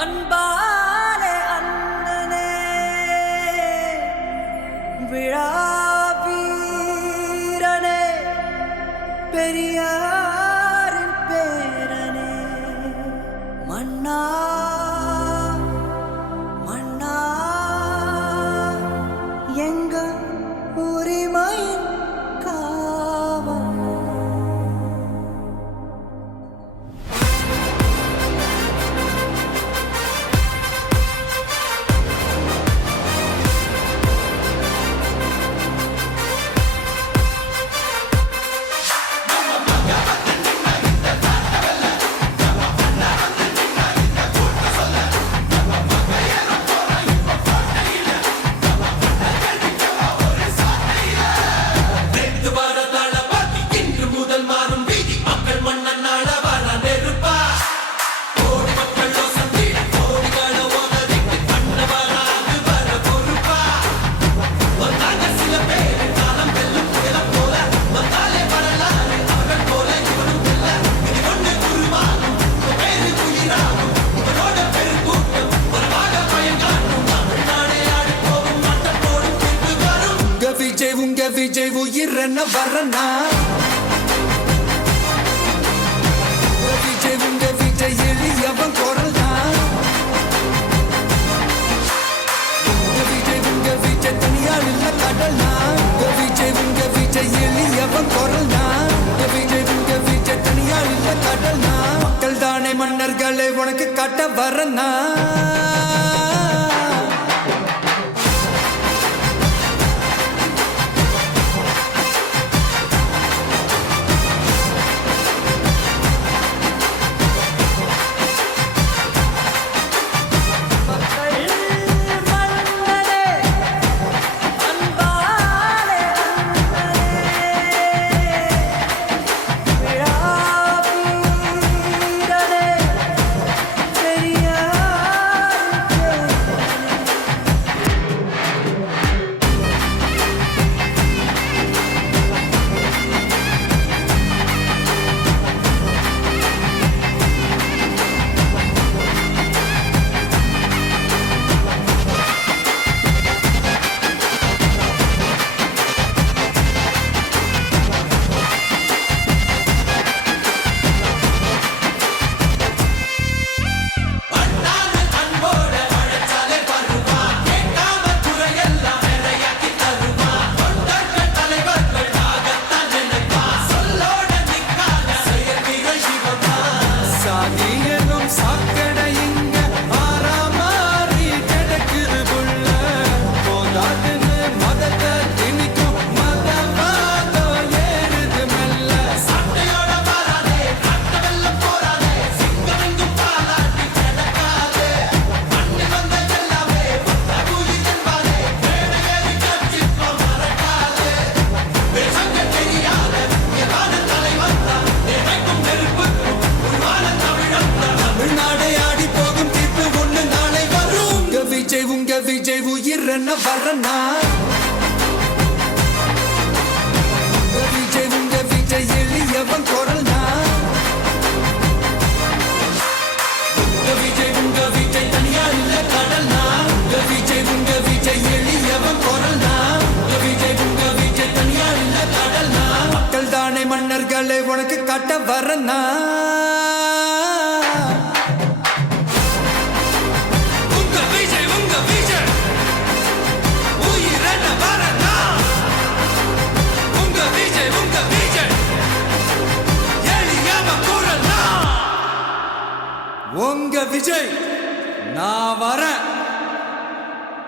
அன்பாலே அண்ணனே விழாவீரனே பெரியாரின் பேரனே மன்னா மன்னா எங்க உரிமையின் காவல் உங்க விஜய் உயிரன வரனா உங்க விஜய் எளியவன் குரல்னா உங்க விஜய் தனியால் இல்ல கடல்னா உங்க விஜய் எளியவன் குரல்னா உங்க விஜய் தனியால் இல்ல கடல்னா மக்கள் தானே மன்னர்களே உனக்கு காட்ட வரனா உங்க விஜய் உயிரன வரனா உங்க விஜய் எளியவன் குரல்னா உங்க விஜய் தனியால் இல்ல கடல்னா உங்க விஜய் எளியவன் குரல்னா உங்க விஜய் தனியால் இல்ல கடல்னா மக்கள் தானே மன்னர்களே உனக்கு காட்ட வரனா உங்க விஜய் நான் வரேன்.